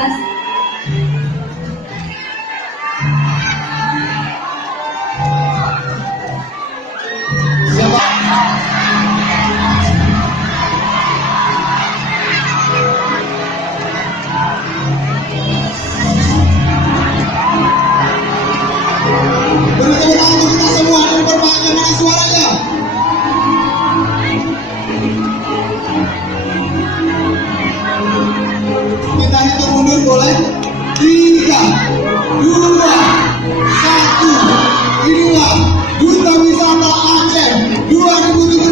Mas. Beri tepuk tangan kita semua dan perbaikan suaranya. Kita hitung mundur boleh? 3, 2, 1. Inilah Duta Wisata Aceh 2017.